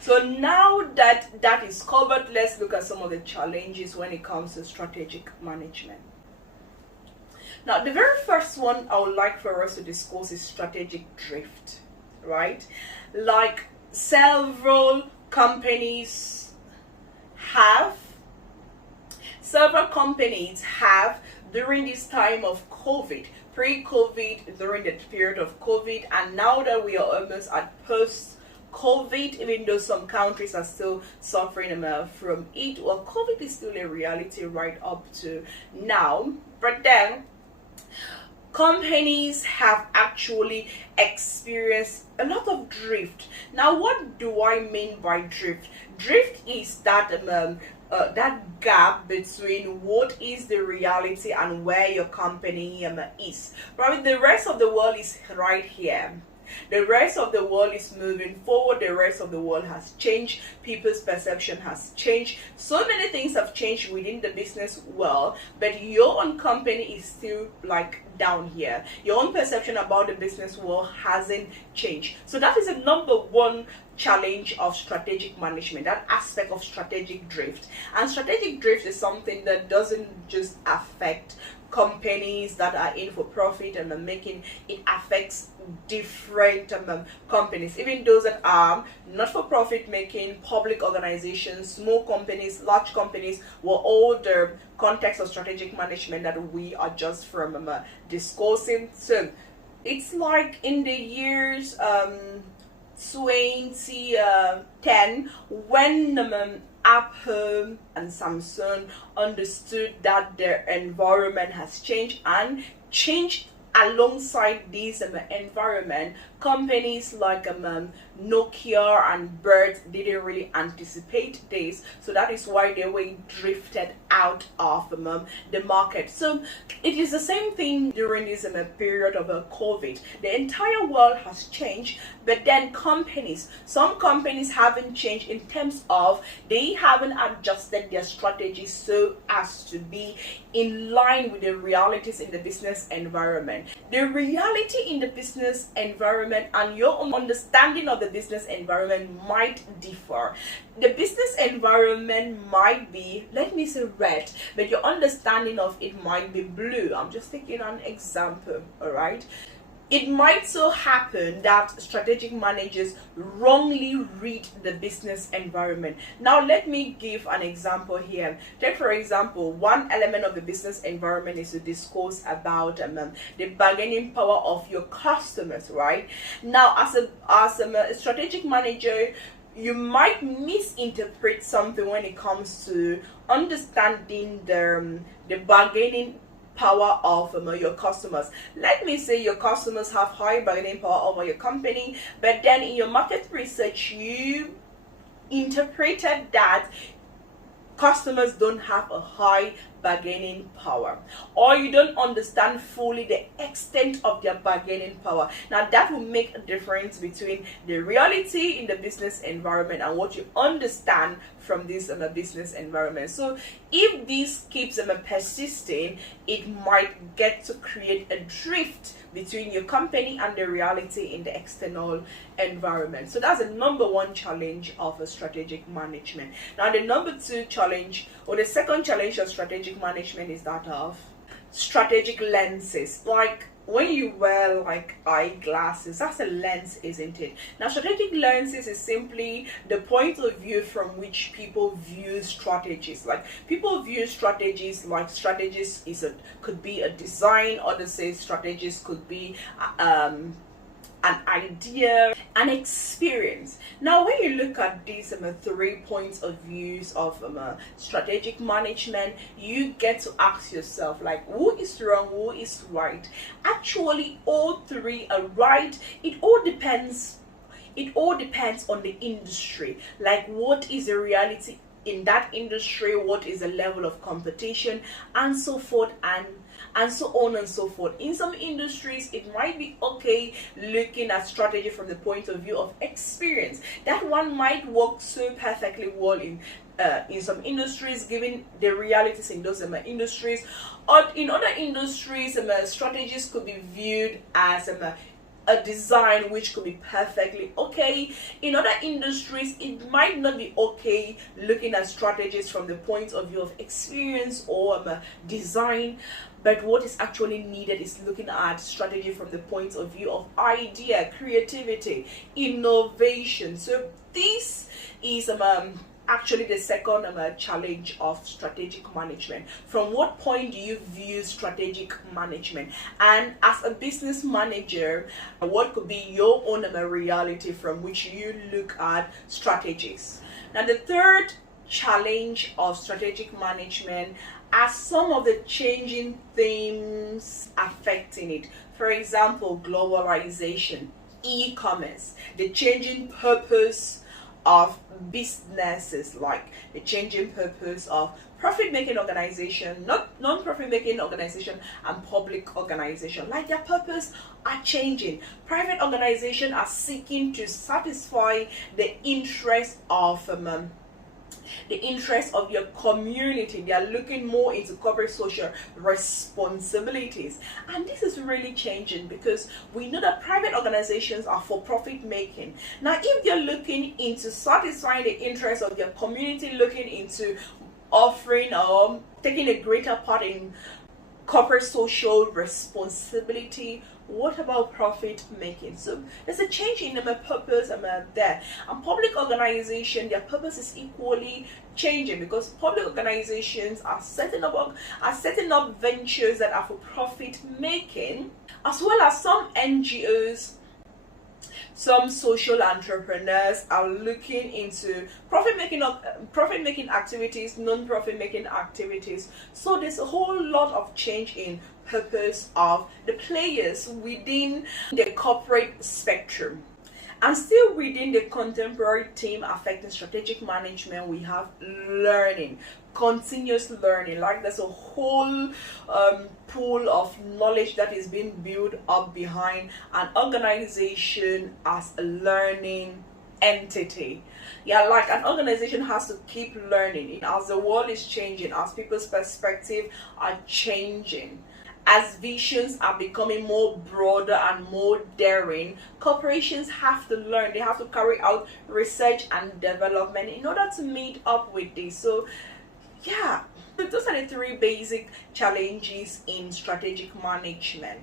So now that that is covered, let's look at some of the challenges when it comes to strategic management. Now, the very first one I would like for us to discuss is strategic drift, right? Like several companies have during this time of COVID, pre-COVID, during the period of COVID, and now that we are almost at post-COVID, even though some countries are still suffering from it, well, COVID is still a reality right up to now. But then companies have actually experienced a lot of drift. Now, what do I mean by drift? Drift is that that gap between what is the reality and where your company is. Probably the rest of the world is right here. The rest of the world is moving forward. The rest of the world has changed. People's perception has changed. So many things have changed within the business world, but your own company is still like down here. Your own perception about the business world hasn't changed. So that is the number one challenge of strategic management, that aspect of strategic drift. And strategic drift is something that doesn't just affect companies that are in for profit and making, it affects different companies, even those that are not for profit making, public organizations, small companies, large companies, were all the context of strategic management that we are just from discussing. So it's like in the years 2010 when Apple and Samsung understood that their environment has changed and changed alongside this environment. Companies like Nokia and BERT didn't really anticipate this, so that is why they were drifted out of the market. So it is the same thing during this period of COVID. The entire world has changed, but then some companies haven't changed in terms of they haven't adjusted their strategies so as to be in line with the realities in the business environment. The reality in the business environment and your own understanding of the business environment might differ. The business environment might be, let me say, red, but your understanding of it might be blue. I'm just taking an example, all right? It might so happen that strategic managers wrongly read the business environment. Now, let me give an example here. Take, for example, one element of the business environment is to discuss about the bargaining power of your customers, right? Now, as a strategic manager, you might misinterpret something when it comes to understanding the bargaining power of your customers. Let me say your customers have high bargaining power over your company, but then in your market research you interpreted that customers don't have a high bargaining power, or you don't understand fully the extent of their bargaining power. Now that will make a difference between the reality in the business environment and what you understand from this business environment. So if this keeps persisting, it might get to create a drift between your company and the reality in the external environment. So that's the number one challenge of a strategic management. Now the number two challenge, or the second challenge of strategic management, is that of strategic lenses. Like when you wear like eyeglasses, that's a lens, isn't it? Now strategic lenses is simply the point of view from which people view strategies. Like people view strategies like strategies could be a design, or they say strategies could be an idea, an experience. Now when you look at these 3 points of views of strategic management, you get to ask yourself, like, who is wrong, who is right? Actually all three are right. It all depends on the industry. Like, what is the reality in that industry, what is the level of competition, and so forth, and so on and so forth. In some industries, it might be okay looking at strategy from the point of view of experience. That one might work so perfectly well in some industries, given the realities in those industries. Or in other industries, strategies could be viewed as a design which could be perfectly okay. In other industries, it might not be okay looking at strategies from the point of view of experience or design. But what is actually needed is looking at strategy from the point of view of idea, creativity, innovation. So this is actually the second challenge of strategic management. From what point do you view strategic management? And as a business manager, what could be your own reality from which you look at strategies? Now, the third challenge of strategic management are some of the changing themes affecting it. For example, globalization, e-commerce, the changing purpose of businesses, like the changing purpose of profit-making organization, not non-profit-making organization, and public organization. Like their purpose are changing. Private organizations are seeking to satisfy the interest of your community. They are looking more into corporate social responsibilities, and this is really changing because we know that private organizations are for profit making. Now, if they're looking into satisfying the interest of your community, looking into offering or taking a greater part in corporate social responsibility, what about profit making? So there's a change in the purpose there. And public organization, their purpose is equally changing because public organizations are setting up ventures that are for profit making, as well as some NGOs. Some social entrepreneurs are looking into profit making activities, non-profit making activities. So there's a whole lot of change in purpose of the players within the corporate spectrum. And still within the contemporary theme affecting strategic management, we have learning, continuous learning. Like there's a whole pool of knowledge that is being built up behind an organization as a learning entity. Yeah, like an organization has to keep learning as the world is changing, as people's perspective are changing. As visions are becoming more broader and more daring, corporations have to learn. They have to carry out research and development in order to meet up with this. So, yeah, those are the three basic challenges in strategic management.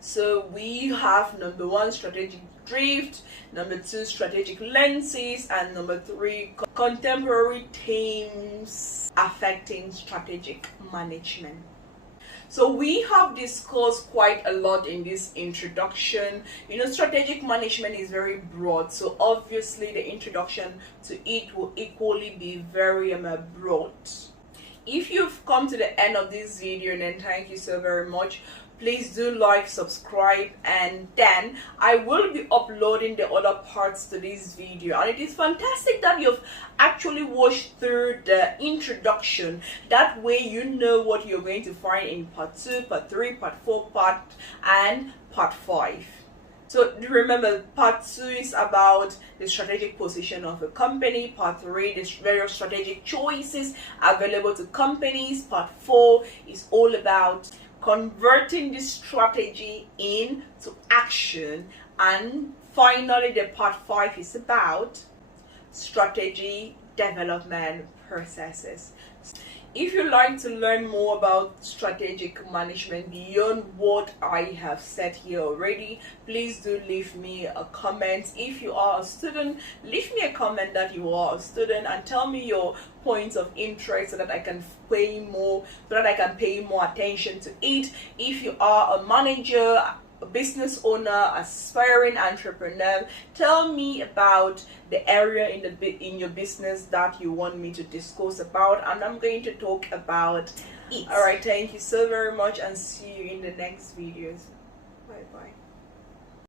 So we have number one, strategic drift, number two, strategic lenses, and number three, contemporary themes affecting strategic management. So we have discussed quite a lot in this introduction. You know, strategic management is very broad, so obviously the introduction to it will equally be very broad. If you've come to the end of this video, then thank you so very much. Please do like, subscribe, and then I will be uploading the other parts to this video. And it is fantastic that you've actually watched through the introduction. That way you know what you're going to find in part 2, part 3, part 4, and part 5. So remember, part 2 is about the strategic position of a company. Part 3, the various strategic choices available to companies. Part 4 is all about converting this strategy into action. And finally, the part 5 is about strategy development processes. If you'd like to learn more about strategic management beyond what I have said here already, please do leave me a comment. If you are a student, leave me a comment that you are a student and tell me your points of interest so that I can pay more attention to it. If you are a manager, a business owner, aspiring entrepreneur, tell me about the area in your business that you want me to discuss about, and I'm going to talk about it. All right, thank you so very much, and see you in the next videos. Bye bye.